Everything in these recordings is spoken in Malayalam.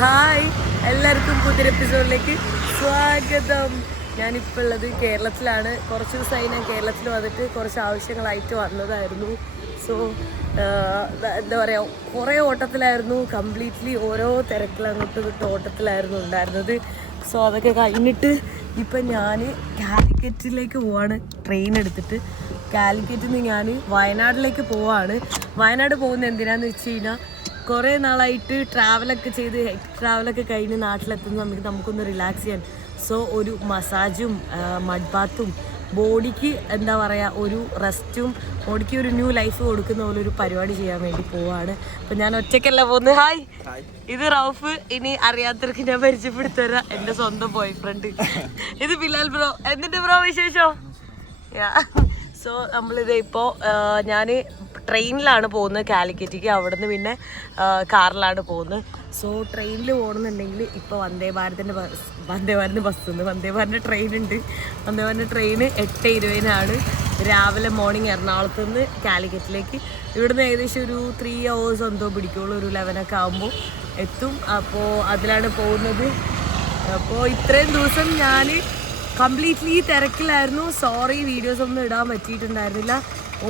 ഹായ്, എല്ലാവർക്കും പുതിയൊരു എപ്പിസോഡിലേക്ക് സ്വാഗതം. ഞാനിപ്പോൾ ഉള്ളത് കേരളത്തിലാണ്. കുറച്ച് ദിവസമായി ഞാൻ കേരളത്തിൽ വന്നിട്ട് കുറച്ച് ആവശ്യങ്ങളായിട്ട് വന്നതായിരുന്നു. സോ എന്താ പറയുക, കുറേ ഓട്ടത്തിലായിരുന്നു. കംപ്ലീറ്റ്ലി ഓരോ തിരക്കിലങ്ങോട്ട് വിട്ട് ഓട്ടത്തിലായിരുന്നു ഉണ്ടായിരുന്നത്. സോ അതൊക്കെ കഴിഞ്ഞിട്ട് ഇപ്പം ഞാൻ കാലിക്കറ്റിലേക്ക് പോവാണ്. ട്രെയിൻ എടുത്തിട്ട് കാലിക്കറ്റിൽ നിന്ന് ഞാൻ വയനാട്ടിലേക്ക് പോവാണ്. വയനാട് പോകുന്നത് എന്തിനാന്ന് വെച്ച് കഴിഞ്ഞാൽ, കുറേ നാളായിട്ട് ട്രാവലൊക്കെ ചെയ്ത് ട്രാവലൊക്കെ കഴിഞ്ഞ് നാട്ടിലെത്തുന്ന നമുക്കൊന്ന് റിലാക്സ് ചെയ്യാൻ. സോ ഒരു മസാജും മഡ് ബാത്തും ബോഡിക്ക് എന്താ പറയുക ഒരു റെസ്റ്റും ബോഡിക്ക് ഒരു ന്യൂ ലൈഫ് കൊടുക്കുന്ന പോലെ ഒരു പരിപാടി ചെയ്യാൻ വേണ്ടി പോവാണ്. അപ്പം ഞാൻ ഒറ്റയ്ക്കല്ല പോകുന്നത്. ഹായ്, ഇത് റൌഫ്. ഇനി അറിയാത്തവർക്ക് ഞാൻ പരിചയപ്പെടുത്തി തരാം, എൻ്റെ സ്വന്തം ബോയ് ഫ്രണ്ട്. ഇത് ബിലാൽ ബ്രോ. എന്നിട്ട് ബ്രോ വിശേഷോ? സോ നമ്മളിത് ഇപ്പോൾ ഞാൻ ട്രെയിനിലാണ് പോകുന്നത് കാലിക്കറ്റിക്ക്. അവിടെ നിന്ന് പിന്നെ കാറിലാണ് പോകുന്നത്. സോ ട്രെയിനിൽ പോകണമെന്നുണ്ടെങ്കിൽ ഇപ്പോൾ വന്ദേ ഭാരതിൻ്റെ ബസ്സുണ്ട്. വന്ദേ ഭാരതിൻ്റെ ട്രെയിൻ ഉണ്ട്. വന്ദേ ഭാരതിൻ്റെ ട്രെയിന് 8:20 രാവിലെ മോർണിംഗ് എറണാകുളത്ത് നിന്ന് കാലിക്കറ്റിലേക്ക്. ഇവിടുന്ന് ഏകദേശം ഒരു 3 hours എന്തോ പിടിക്കുള്ളൂ. ഒരു 11 ആകുമ്പോൾ എത്തും. അപ്പോൾ അതിലാണ് പോകുന്നത്. അപ്പോൾ ഇത്രയും ദിവസം ഞാൻ കംപ്ലീറ്റ്ലി തിരക്കിലായിരുന്നു. സോറി, വീഡിയോസ് ഒന്നും ഇടാൻ പറ്റിയിട്ടുണ്ടായിരുന്നില്ല.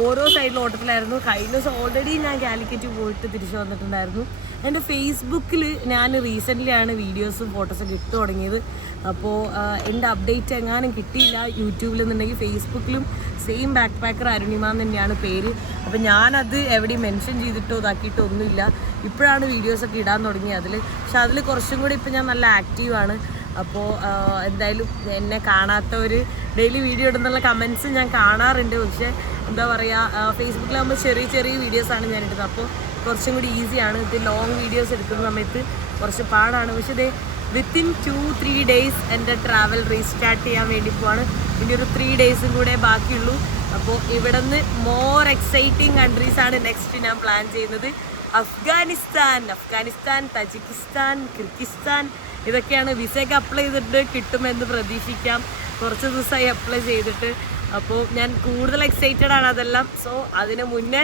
ഓരോ സൈഡിൽ ഓട്ടത്തിലായിരുന്നു. കഴിഞ്ഞ ദിവസം ഓൾറെഡി ഞാൻ കാലിക്കറ്റ് പോയിട്ട് തിരിച്ചു വന്നിട്ടുണ്ടായിരുന്നു. എൻ്റെ ഫേസ്ബുക്കിൽ ഞാൻ റീസെൻ്റ്ലി ആണ് വീഡിയോസും ഫോട്ടോസൊക്കെ ഇട്ട് തുടങ്ങിയത്. അപ്പോൾ എൻ്റെ അപ്ഡേറ്റ് എങ്ങാനും കിട്ടിയില്ല യൂട്യൂബിൽ നിന്നുണ്ടെങ്കിൽ ഫേസ്ബുക്കിലും സെയിം ബാക്ക് പാക്കർ അരുണിമ എന്ന് തന്നെയാണ് പേര്. അപ്പോൾ ഞാനത് എവിടെയും മെൻഷൻ ചെയ്തിട്ടോ ഇതാക്കിയിട്ടോ ഒന്നുമില്ല. ഇപ്പോഴാണ് വീഡിയോസൊക്കെ ഇടാൻ തുടങ്ങിയത് അതിൽ. പക്ഷെ അതിൽ കുറച്ചും കൂടി ഇപ്പോൾ ഞാൻ നല്ല ആക്റ്റീവാണ്. അപ്പോൾ എന്തായാലും എന്നെ കാണാത്തവർ ഡെയിലി വീഡിയോ ഇടുന്നുള്ള കമൻസ് ഞാൻ കാണാറുണ്ട്. പക്ഷേ എന്താ പറയുക, ഫേസ്ബുക്കിലാകുമ്പോൾ ചെറിയ ചെറിയ വീഡിയോസാണ് ഞാൻ ഇടുന്നത്. അപ്പോൾ കുറച്ചും കൂടി ഈസിയാണ്. ഇത് ലോങ് വീഡിയോസ് എടുക്കുന്ന സമയത്ത് കുറച്ച് പാടാണ്. പക്ഷേ ഇത് വിത്തിൻ 2-3 days എൻ്റെ ട്രാവൽ റീസ്റ്റാർട്ട് ചെയ്യാൻ വേണ്ടി പോവാണ്. ഇനി ഒരു 3 days കൂടെ ബാക്കിയുള്ളൂ. അപ്പോൾ ഇവിടെ നിന്ന് മോർ എക്സൈറ്റിംഗ് കൺട്രീസാണ് നെക്സ്റ്റ് ഞാൻ പ്ലാൻ ചെയ്യുന്നത്. അഫ്ഗാനിസ്ഥാൻ, തജിക്കിസ്ഥാൻ, കിർഗിസ്ഥാൻ, ഇതൊക്കെയാണ്. വിസയൊക്കെ അപ്ലൈ ചെയ്തിട്ട് കിട്ടുമെന്ന് പ്രതീക്ഷിക്കാം. കുറച്ച് ദിവസമായി അപ്ലൈ ചെയ്തിട്ട്. അപ്പോൾ ഞാൻ കൂടുതൽ എക്സൈറ്റഡ് ആണ് അതെല്ലാം. സോ അതിന് മുന്നേ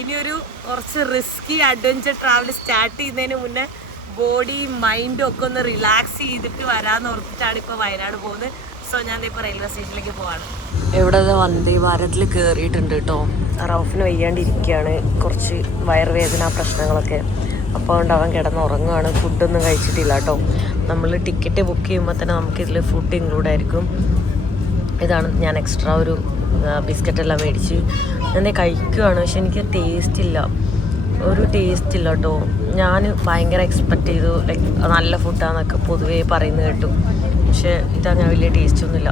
ഇനിയൊരു കുറച്ച് റിസ്കി അഡ്വഞ്ചർ ട്രാവൽ സ്റ്റാർട്ട് ചെയ്യുന്നതിന് മുന്നേ ബോഡിയും മൈൻഡും ഒക്കെ ഒന്ന് റിലാക്സ് ചെയ്തിട്ട് വരാമെന്ന് ഓർത്തിട്ടാണ് ഇപ്പോൾ വയനാട് പോകുന്നത്. സോ ഞാൻ ഇപ്പോൾ റെയിൽവേ സ്റ്റേഷനിലേക്ക് പോവാണ്. ഇവിടെ വന്ദേ ഭാരതിൽ കയറിയിട്ടുണ്ട് കേട്ടോ. റൌഫിന് വയ്യാണ്ടിരിക്കുകയാണ്, കുറച്ച് വയറുവേദന പ്രശ്നങ്ങളൊക്കെ. അപ്പോൾ അതുകൊണ്ട് അവൻ കിടന്നുറങ്ങുകയാണ്. ഫുഡൊന്നും കഴിച്ചിട്ടില്ല കേട്ടോ. നമ്മൾ ടിക്കറ്റ് ബുക്ക് ചെയ്യുമ്പോൾ തന്നെ നമുക്കിതിൽ ഫുഡ് ഇൻക്ലൂഡ് ആയിരിക്കും. ഇതാണ് ഞാൻ എക്സ്ട്രാ ഒരു ബിസ്ക്കറ്റെല്ലാം മേടിച്ച് ഞാൻ കഴിക്കുകയാണ്. പക്ഷെ എനിക്ക് ടേസ്റ്റ് ഇല്ല കേട്ടോ. ഞാൻ ഭയങ്കര എക്സ്പെക്റ്റ് ചെയ്തു, ലൈക്ക് നല്ല ഫുഡാന്നൊക്കെ പൊതുവേ പറയുന്നത് കേട്ടു. പക്ഷേ ഇതങ്ങനെ വലിയ ടേസ്റ്റൊന്നുമില്ല.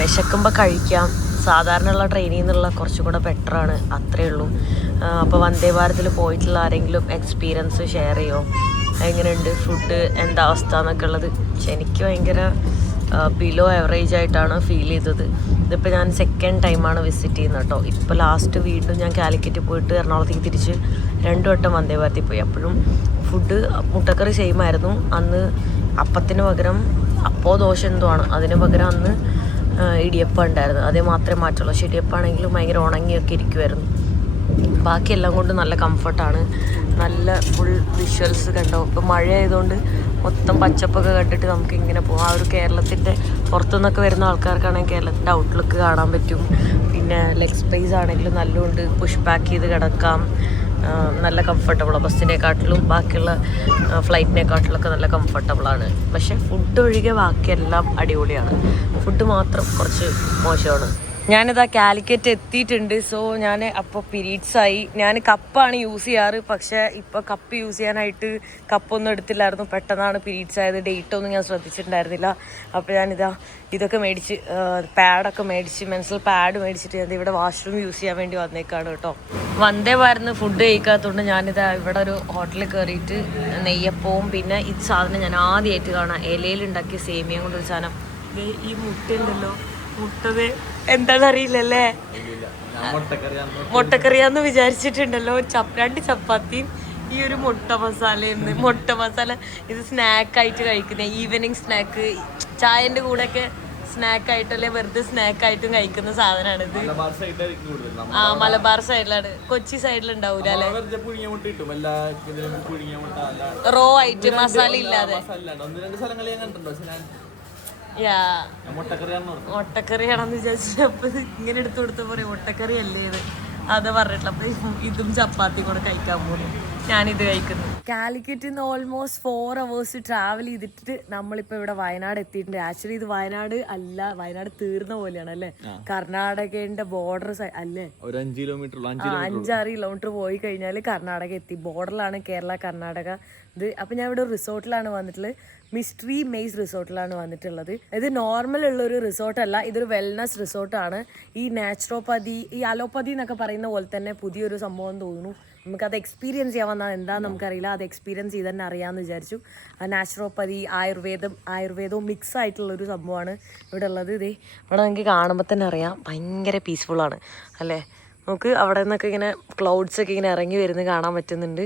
വിശക്കുമ്പോൾ കഴിക്കാം. സാധാരണ ഉള്ള ട്രെയിനിൽ നിന്നുള്ള കുറച്ചും കൂടെ ബെറ്ററാണ്, അത്രയേ ഉള്ളൂ. അപ്പോൾ വന്ദേ ഭാരതിൽ പോയിട്ടുള്ള ആരെങ്കിലും എക്സ്പീരിയൻസ് ഷെയർ ചെയ്യുമോ? എങ്ങനെയുണ്ട് ഫുഡ്, എന്താ അവസ്ഥ എന്നൊക്കെ ഉള്ളത്. പക്ഷെ എനിക്ക് ഭയങ്കര ബിലോ ആവറേജ് ആയിട്ടാണ് ഫീൽ ചെയ്തത്. ഇതിപ്പോൾ ഞാൻ സെക്കൻഡ് ടൈമാണ് വിസിറ്റ് ചെയ്യുന്നത് കേട്ടോ. ഇപ്പോൾ ലാസ്റ്റ് വീണ്ടും ഞാൻ കാലിക്കറ്റ് പോയിട്ട് എറണാകുളത്തേക്ക് തിരിച്ച് 2 വട്ടം വന്ദേ ഭാരതിൽ പോയി. അപ്പോഴും ഫുഡ് മുട്ടക്കറി സെയിം ആയിരുന്നു. അന്ന് അപ്പത്തിന് പകരം ദോശ എന്തോ ആണ്, അതിന് പകരം അന്ന് ഇടിയപ്പം ഉണ്ടായിരുന്നു. അതേ മാത്രമേ മാറ്റുള്ളൂ. പക്ഷേ ഇടിയപ്പാണെങ്കിലും ഭയങ്കര ഉണങ്ങിയൊക്കെ ഇരിക്കുമായിരുന്നു. ബാക്കിയെല്ലാം കൊണ്ട് നല്ല കംഫർട്ടാണ്. നല്ല ഫുൾ വിഷ്വൽസ് കണ്ടോ. ഇപ്പോൾ മഴ ആയതുകൊണ്ട് മൊത്തം പച്ചപ്പൊക്കെ കണ്ടിട്ട് നമുക്ക് ഇങ്ങനെ പോകാം. ആ ഒരു കേരളത്തിൻ്റെ പുറത്തുനിന്നൊക്കെ വരുന്ന ആൾക്കാർക്കാണെങ്കിൽ കേരളത്തിൻ്റെ ഔട്ട്ലുക്ക് കാണാൻ പറ്റും. പിന്നെ ലെഗ് സ്പേസ് ആണെങ്കിലും നല്ലതുകൊണ്ട് പുഷ് ബാക്ക് ചെയ്ത് കിടക്കാം. നല്ല കംഫർട്ടബിളാണ്. ബസ്സിനെക്കാട്ടിലും ബാക്കിയുള്ള ഫ്ലൈറ്റിനെക്കാട്ടിലൊക്കെ നല്ല കംഫർട്ടബിളാണ്. പക്ഷേ ഫുഡ് ഒഴികെ ബാക്കിയെല്ലാം അടിപൊളിയാണ്. ഫുഡ് മാത്രം കുറച്ച് മോശമാണ്. ഞാനിതാ കാലിക്കറ്റ് എത്തിയിട്ടുണ്ട്. സോ ഞാൻ അപ്പോൾ പീരീഡ്സായി. ഞാൻ കപ്പാണ് യൂസ് ചെയ്യാറ്. പക്ഷേ ഇപ്പോൾ കപ്പ് യൂസ് ചെയ്യാനായിട്ട് കപ്പൊന്നും എടുത്തില്ലായിരുന്നു. പെട്ടെന്നാണ് പീരീഡ്സ് ആയത്. ഡേറ്റൊന്നും ഞാൻ ശ്രദ്ധിച്ചിട്ടുണ്ടായിരുന്നില്ല. അപ്പോൾ ഞാനിതാ ഇതൊക്കെ മേടിച്ച്, പാഡൊക്കെ മേടിച്ച്, മെൻസ്ട്രൽ പാഡ് മേടിച്ചിട്ട് ഞാൻ ഇവിടെ വാഷ്റൂം യൂസ് ചെയ്യാൻ വേണ്ടി വന്നേക്കാണ് കേട്ടോ. വന്ദേ ഭാരത് ഫുഡ് കഴിക്കാത്തതുകൊണ്ട് ഞാനിതാ ഇവിടെ ഒരു ഹോട്ടലിൽ കയറിയിട്ട് നെയ്യപ്പവും പിന്നെ ഈ സാധനം ഞാൻ ആദ്യമായിട്ട് കാണാം, ഇലയിലുണ്ടാക്കിയ സേമിയ കൊണ്ടൊരു സാധനം. ഈ മുട്ടയുണ്ടല്ലോ, മുട്ടത് എന്താണെന്നറിയില്ലല്ലേ, മുട്ടക്കറിയാന്ന് വിചാരിച്ചിട്ടുണ്ടല്ലോ. 2 ചപ്പാത്തിയും ഈ ഒരു മുട്ട മസാല. ഇത് സ്നാക്കായിട്ട് കഴിക്കുന്ന ഈവനിങ് സ്നാക്ക്, ചായൻ്റെ കൂടെയൊക്കെ സ്നാക്കായിട്ടല്ലേ വെറുതെ സ്നാക്കായിട്ടും കഴിക്കുന്ന സാധനമാണിത്. ആ മലബാർ സൈഡിലാണ്, കൊച്ചി സൈഡിലുണ്ടാവൂല അല്ലെ, റോ ആയിട്ട് മസാല ഇല്ലാതെ. മുട്ടക്കറിയാണെന്ന് വിചാരിച്ചപ്പോ ഇങ്ങനെ എടുത്തു കൊടുത്ത പോലെ മുട്ടക്കറി അല്ലേ ഇത്, അത് പറഞ്ഞിട്ടില്ല. അപ്പൊ ഇതും ചപ്പാത്തിയും കൂടെ കഴിക്കാൻ പോകുന്നു. ഞാനിത് കഴിക്കുന്നു. കാലിക്കറ്റിൽ നിന്ന് ഓൾമോസ്റ്റ് 4 hours ട്രാവൽ ചെയ്തിട്ട് നമ്മളിപ്പോ ഇവിടെ വയനാട് എത്തിയിട്ടുണ്ട്. ആക്ച്വലി ഇത് വയനാട് അല്ല, വയനാട് തീർന്ന പോലെയാണ് അല്ലെ, കർണാടകന്റെ ബോർഡർ അല്ലേ, 5-6 കിലോമീറ്റർ പോയി കഴിഞ്ഞാൽ കർണാടക എത്തി. ബോർഡറിലാണ് കേരള കർണാടക ഇത്. അപ്പൊ ഞാൻ ഇവിടെ റിസോർട്ടിലാണ് വന്നിട്ടുള്ളത്, മിസ്റ്ററി മെയ്സ് റിസോർട്ടിലാണ് വന്നിട്ടുള്ളത്. ഇത് നോർമൽ ഉള്ളൊരു റിസോർട്ടല്ല, ഇതൊരു വെൽനസ് റിസോർട്ടാണ്. ഈ നാച്ചുറോപ്പതി, ഈ അലോപ്പതി എന്നൊക്കെ പറയുന്ന പോലെ തന്നെ പുതിയൊരു സംഭവം തോന്നുന്നു. നമുക്കത് എക്സ്പീരിയൻസ് ചെയ്യാൻ വന്നാൽ എന്താണെന്ന് നമുക്കറിയില്ല, അത് എക്സ്പീരിയൻസ് ചെയ്ത് തന്നെ അറിയാമെന്ന് വിചാരിച്ചു. നാച്ചുറോപ്പതി ആയുർവേദവും മിക്സ് ആയിട്ടുള്ളൊരു സംഭവമാണ് ഇവിടെ ഉള്ളത്. ഇതേ ഇവിടെ നിങ്ങൾക്ക് കാണുമ്പോൾ തന്നെ അറിയാം, ഭയങ്കര പീസ്ഫുള്ളാണ് അല്ലേ. നമുക്ക് അവിടെ നിന്നൊക്കെ ഇങ്ങനെ ക്ലൗഡ്സൊക്കെ ഇങ്ങനെ ഇറങ്ങി വരുന്നത് കാണാൻ പറ്റുന്നുണ്ട്.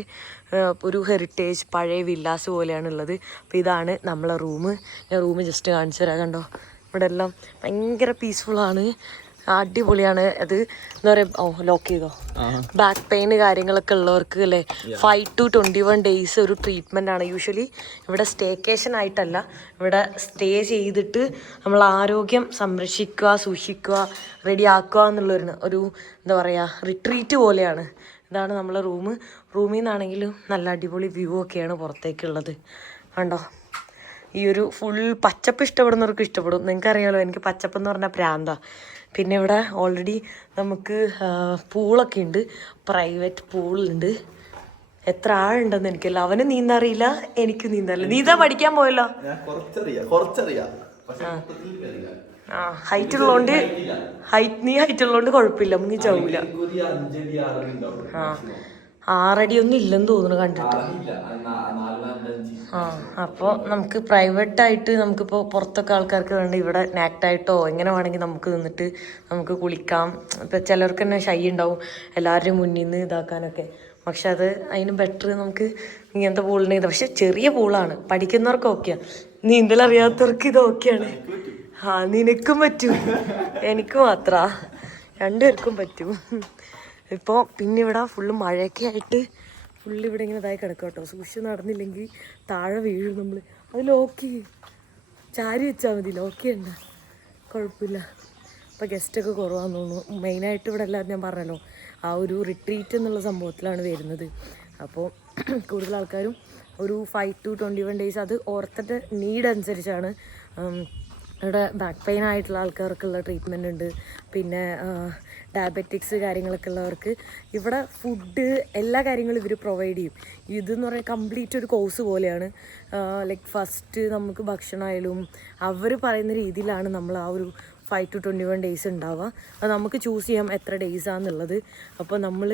ഒരു ഹെറിറ്റേജ് പഴയ വില്ലാസ് പോലെയാണ് ഉള്ളത്. അപ്പോൾ ഇതാണ് നമ്മളെ റൂം. ഞാൻ റൂം ജസ്റ്റ് കാണിച്ചു തരാം. കണ്ടോ, ഇവിടെ എല്ലാം ഭയങ്കര പീസ്ഫുള്ളാണ്, അടിപൊളിയാണ്. അത് എന്താ പറയുക, ലോക്ക് ചെയ്തോ, ബാക്ക് പെയിൻ കാര്യങ്ങളൊക്കെ ഉള്ളവർക്ക് അല്ലേ 5 to 21 days ഒരു ട്രീറ്റ്മെൻ്റ് ആണ്. യൂഷ്വലി ഇവിടെ സ്റ്റേക്കേഷൻ ആയിട്ടല്ല, ഇവിടെ സ്റ്റേ ചെയ്തിട്ട് നമ്മൾ ആരോഗ്യം സംരക്ഷിക്കുക, സൂക്ഷിക്കുക, റെഡിയാക്കുക എന്നുള്ളൊരു എന്താ പറയുക റിട്രീറ്റ് പോലെയാണ്. ഇതാണ് നമ്മളെ റൂമിൽ നിന്നാണെങ്കിലും നല്ല അടിപൊളി വ്യൂ ഒക്കെയാണ് പുറത്തേക്കുള്ളത്. കണ്ടോ, ഈ ഒരു ഫുൾ പച്ചപ്പ് ഇഷ്ടപ്പെടുന്നവർക്ക് ഇഷ്ടപ്പെടും. നിങ്ങൾക്കറിയാമല്ലോ, എനിക്ക് പച്ചപ്പെന്ന് പറഞ്ഞാൽ പ്രാന്താ. പിന്നെ ഇവിടെ ഓൾറെഡി നമുക്ക് പൂളൊക്കെ ഉണ്ട്, പ്രൈവറ്റ് പൂളുണ്ട്. എത്ര ആളുണ്ടെന്ന് എനിക്കല്ല, അവന് നീന്തറിയില്ല, എനിക്ക് നീന്തറിയില്ല. നീന്താ പഠിക്കാൻ പോയല്ലോ. ഹൈറ്റ് ഉള്ളതുകൊണ്ട് നീ ഹൈറ്റ് ഉള്ളതുകൊണ്ട് കുഴപ്പമില്ല, മുങ്ങി ചാവൂല. 6 അടിയൊന്നും ഇല്ലെന്ന് തോന്നുന്നു കണ്ടിട്ട്. അപ്പോൾ നമുക്ക് പ്രൈവറ്റായിട്ട് നമുക്കിപ്പോൾ പുറത്തൊക്കെ ആൾക്കാർക്ക് വേണ്ടി ഇവിടെ നാക്റ്റായിട്ടോ എങ്ങനെ വേണമെങ്കിൽ നമുക്ക് നിന്നിട്ട് നമുക്ക് കുളിക്കാം. ഇപ്പം ചിലർക്ക് തന്നെ ഷൈ ഉണ്ടാവും എല്ലാവരുടെയും മുന്നിൽ നിന്ന് ഇതാക്കാനൊക്കെ. പക്ഷെ അത് അതിന് ബെറ്റർ നമുക്ക് ഇങ്ങനത്തെ പൂളിന് ഇത്. പക്ഷെ ചെറിയ പൂളാണ്, പഠിക്കുന്നവർക്ക് ഓക്കെയാണ്, നീന്തലറിയാത്തവർക്ക് ഇത് ഓക്കെയാണ്. നിനക്കും പറ്റും, എനിക്ക് മാത്രാ, രണ്ടുപേർക്കും പറ്റും. ഇപ്പോൾ പിന്നെ ഇവിടെ ഫുള്ള് മഴയൊക്കെ ആയിട്ട് ഫുള്ള് ഇവിടെ ഇങ്ങനെ ഇതായി കിടക്കുക കേട്ടോ. സൂക്ഷിച്ച് നടന്നില്ലെങ്കിൽ താഴെ വീഴും നമ്മൾ. അത് ലോക്ക് ചാരി വെച്ചാൽ മതി, ലോക്ക് ചെയ്യണ്ട, കുഴപ്പമില്ല. ഇപ്പോൾ ഗസ്റ്റൊക്കെ കുറവാന്ന് തോന്നുന്നു. മെയിനായിട്ട് ഇവിടെ എല്ലാവരും ഞാൻ പറഞ്ഞല്ലോ ആ ഒരു റിട്രീറ്റ് എന്നുള്ള സംഭവത്തിലാണ് വരുന്നത്. അപ്പോൾ കൂടുതൽ ആൾക്കാരും ഒരു 5 to 21 days അത് ഓർത്തിട്ട് നീഡ് അനുസരിച്ചാണ്. ഇവിടെ ബാക്ക് പെയിൻ ആയിട്ടുള്ള ആൾക്കാർക്കുള്ള ട്രീറ്റ്മെൻറ്റ് ഉണ്ട്. പിന്നെ ഡയബറ്റിക്സ് കാര്യങ്ങളൊക്കെ ഉള്ളവർക്ക് ഇവിടെ ഫുഡ് എല്ലാ കാര്യങ്ങളും ഇവർ പ്രൊവൈഡ് ചെയ്യും. ഇതെന്ന് പറഞ്ഞാൽ കംപ്ലീറ്റ് ഒരു കോഴ്സ് പോലെയാണ്. ലൈക്ക് ഫസ്റ്റ് നമുക്ക് ഭക്ഷണമായാലും അവർ പറയുന്ന രീതിയിലാണ് നമ്മൾ ആ ഒരു 5 to 21 days ഉണ്ടാവുക. അത് നമുക്ക് ചൂസ് ചെയ്യാം എത്ര ഡേയ്സാണെന്നുള്ളത്. അപ്പോൾ നമ്മൾ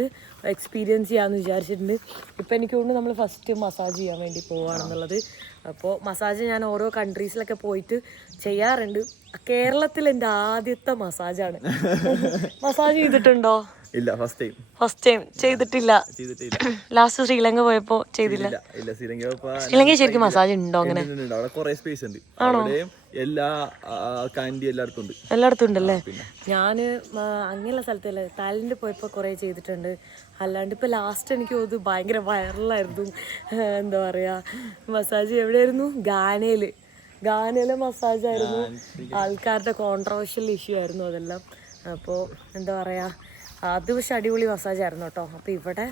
എക്സ്പീരിയൻസ് ചെയ്യാമെന്ന് വിചാരിച്ചിട്ടുണ്ട്. ഇപ്പോൾ എനിക്ക് തോന്നുന്നു നമ്മൾ ഫസ്റ്റ് മസാജ് ചെയ്യാൻ വേണ്ടി പോവുകയാണെന്നുള്ളത്. അപ്പോൾ മസാജ് ഞാൻ ഓരോ കൺട്രീസിലൊക്കെ പോയിട്ട് ചെയ്യാറുണ്ട്. കേരളത്തിൽ എൻ്റെ ആദ്യത്തെ മസാജാണ്. മസാജ് ചെയ്തിട്ടുണ്ടോ? ഇല്ല, ഫസ്റ്റ് ടൈം ചെയ്തിട്ടില്ല. ലാസ്റ്റ് ശ്രീലങ്ക പോയപ്പോ ചെയ്തില്ല. ശ്രീലങ്ക ശരിക്കും മസാജ് ഉണ്ടോ? അങ്ങനെ സ്പേസ് ഉണ്ട്. ആണോ? എല്ലാ എല്ലായിടത്തും ഉണ്ടല്ലേ. ഞാന് അങ്ങനെയുള്ള സ്ഥലത്തല്ലേ തായ്ലൻഡിൽ പോയപ്പോ കുറെ ചെയ്തിട്ടുണ്ട്. അല്ലാണ്ട് ഇപ്പൊ ലാസ്റ്റ് എനിക്ക് തോന്നുന്നു ഭയങ്കര വൈറലായിരുന്നു. എന്താ പറയാ മസാജ് എവിടെയായിരുന്നു? ഗാനയിലെ മസാജായിരുന്നു. ആൾക്കാരുടെ കോൺട്രവേഴ്ഷ്യൽ ഇഷ്യൂ ആയിരുന്നു അതെല്ലാം. അപ്പോൾ എന്താ പറയാ അത് പക്ഷെ അടിപൊളി മസാജായിരുന്നു കേട്ടോ. അപ്പോൾ ഇവിടെ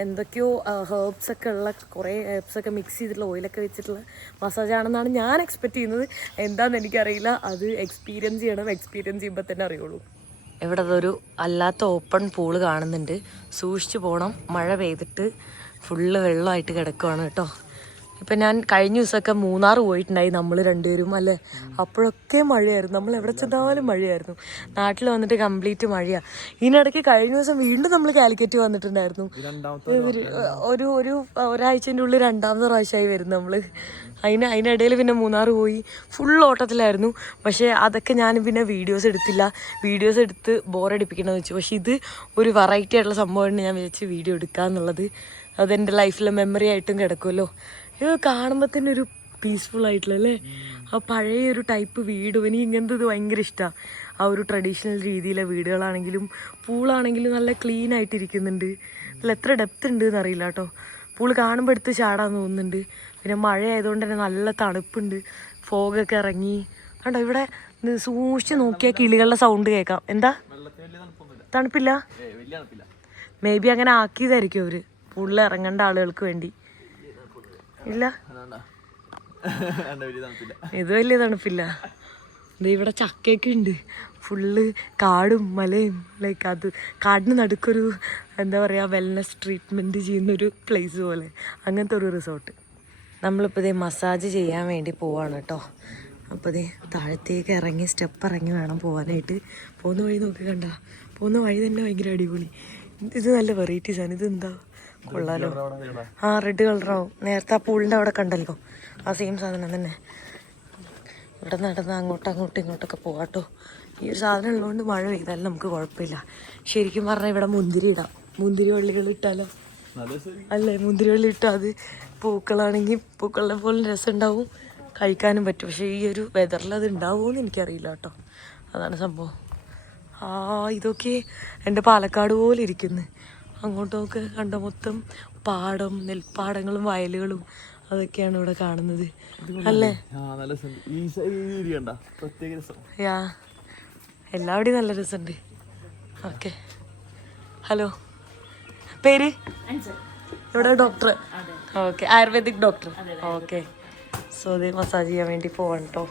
എന്തൊക്കെയോ ഹേർബ്സൊക്കെ ഉള്ള കുറേ ഹേർബ്സൊക്കെ മിക്സ് ചെയ്തിട്ടുള്ള ഓയിലൊക്കെ വെച്ചിട്ടുള്ള മസാജാണെന്നാണ് ഞാൻ എക്സ്പെക്റ്റ് ചെയ്യുന്നത്. എന്താണെന്ന് എനിക്കറിയില്ല, അത് എക്സ്പീരിയൻസ് ചെയ്യണം. എക്സ്പീരിയൻസ് ചെയ്യുമ്പോൾ തന്നെ അറിയുള്ളൂ. ഇവിടെ അതൊരു അല്ലാത്ത ഓപ്പൺ പൂള് കാണുന്നുണ്ട്, സൂക്ഷിച്ചു പോകണം. മഴ പെയ്തിട്ട് ഫുള്ള് വെള്ളമായിട്ട് കിടക്കുവാണ് കേട്ടോ. ഇപ്പം ഞാൻ കഴിഞ്ഞ ദിവസമൊക്കെ മൂന്നാർ പോയിട്ടുണ്ടായി നമ്മൾ രണ്ടുപേരും അല്ലേ. അപ്പോഴൊക്കെ മഴയായിരുന്നു, നമ്മൾ എവിടെ ചെന്നാലും മഴയായിരുന്നു. നാട്ടിൽ വന്നിട്ട് കംപ്ലീറ്റ് മഴയാണ്. ഇതിനിടയ്ക്ക് കഴിഞ്ഞ ദിവസം വീണ്ടും നമ്മൾ കാലിക്കറ്റ് വന്നിട്ടുണ്ടായിരുന്നു. ഒരാഴ്ചൻ്റെ ഉള്ളിൽ രണ്ടാമത്തെ പ്രാവശ്യമായി വരുന്നു നമ്മൾ. അതിനിടയിൽ പിന്നെ മൂന്നാർ പോയി, ഫുൾ ഓട്ടത്തിലായിരുന്നു. പക്ഷേ അതൊക്കെ ഞാൻ പിന്നെ വീഡിയോസ് എടുത്ത് ബോറടിപ്പിക്കണമെന്ന് വെച്ചു. പക്ഷേ ഇത് ഒരു വെറൈറ്റി ആയിട്ടുള്ള സംഭവമാണ്. ഞാൻ വിചാരിച്ച് വീഡിയോ എടുക്കാമെന്നുള്ളത്. അതെൻ്റെ ലൈഫിലെ മെമ്മറി ആയിട്ടും കിടക്കുമല്ലോ. ഇത് കാണുമ്പോൾ തന്നെ ഒരു പീസ്ഫുൾ ആയിട്ടുള്ള അല്ലേ. ആ പഴയ ഒരു ടൈപ്പ് വീട് എനിക്ക് ഇങ്ങനത്തെ ഇത് ഭയങ്കര ഇഷ്ടമാണ്. ആ ഒരു ട്രഡീഷണൽ രീതിയിലെ വീടുകളാണെങ്കിലും പൂളാണെങ്കിലും നല്ല ക്ലീൻ ആയിട്ടിരിക്കുന്നുണ്ട്. അതിൽ എത്ര ഡെപ്ത് ഉണ്ട് എന്നറിയില്ല കേട്ടോ. പൂള് കാണുമ്പോൾ എടുത്ത് ചാടാൻ തോന്നുന്നുണ്ട്. പിന്നെ മഴ ആയതുകൊണ്ട് തന്നെ നല്ല തണുപ്പുണ്ട്. ഫോഗൊക്കെ ഇറങ്ങി കണ്ടോ. ഇവിടെ സൂക്ഷിച്ച് നോക്കിയാൽ കിളികളുടെ സൗണ്ട് കേൾക്കാം. എന്താ തണുപ്പില്ല? മേ ബി അങ്ങനെ ആക്കിയതായിരിക്കും അവര് പൂളിൽ ഇറങ്ങേണ്ട ആളുകൾക്ക് വേണ്ടി. ഇല്ല, ഇത് വലിയ തണുപ്പില്ല. ഇവിടെ ചക്കയൊക്കെ ഉണ്ട്. ഫുള്ള് കാടും മലയും. ലൈക്ക് അത് കാടിന് നടുക്കൊരു എന്താ പറയുക വെൽനെസ് ട്രീറ്റ്മെൻറ്റ് ചെയ്യുന്നൊരു പ്ലേസ് പോലെ, അങ്ങനത്തെ ഒരു റിസോർട്ട്. നമ്മളിപ്പോൾ ഇതേ മസാജ് ചെയ്യാൻ വേണ്ടി പോവാണ് കേട്ടോ. അപ്പോൾ ഇതേ താഴത്തേക്ക് ഇറങ്ങി സ്റ്റെപ്പ് ഇറങ്ങി വേണം പോകാനായിട്ട്. പോകുന്ന വഴി നോക്കി കണ്ട, പോകുന്ന വഴി തന്നെ ഭയങ്കര അടിപൊളി. ഇത് നല്ല വെറൈറ്റീസാണ്. ഇത് എന്താ കൊള്ളാലോ. ആ റെഡ് കളറാവും. നേരത്തെ ആ പൂളിൻ്റെ അവിടെ കണ്ടല്ലോ, ആ സെയിം സാധനം തന്നെ. ഇവിടെ നടന്ന് അങ്ങോട്ടും ഇങ്ങോട്ടൊക്കെ പോകാട്ടോ. ഈ ഒരു സാധനം ഉള്ളതുകൊണ്ട് മഴ പെയ്താലും നമുക്ക് കുഴപ്പമില്ല. ശരിക്കും പറഞ്ഞാൽ ഇവിടെ മുന്തിരി ഇടാം. മുന്തിരി വള്ളികൾ ഇട്ടാലോ അല്ലേ? മുന്തിരി വള്ളി ഇട്ടാൽ അത് പൂക്കളാണെങ്കിൽ പൂക്കളുടെ പോലെ രസം ഉണ്ടാവും, കഴിക്കാനും പറ്റും. പക്ഷേ ഈ ഒരു വെതറിൽ അത് ഉണ്ടാവുമെന്ന് എനിക്കറിയില്ല കേട്ടോ. അതാണ് സംഭവം. ഇതൊക്കെ എൻ്റെ പാലക്കാട് പോലെ ഇരിക്കുന്നു. അങ്ങോട്ടൊക്കെ കണ്ട മൊത്തം പാടം, നെൽപ്പാടങ്ങളും വയലുകളും അതൊക്കെയാണ് ഇവിടെ കാണുന്നത് അല്ലേ? യാ, എല്ലാവിടെയും നല്ല രസമുണ്ട്. ഓക്കെ, ഹലോ, പേര്? ഇവിടെ doctor. Okay, ayurvedic doctor. Okay, so ഇത് മസാജ് ചെയ്യാൻ വേണ്ടി പോവാണ് കേട്ടോ.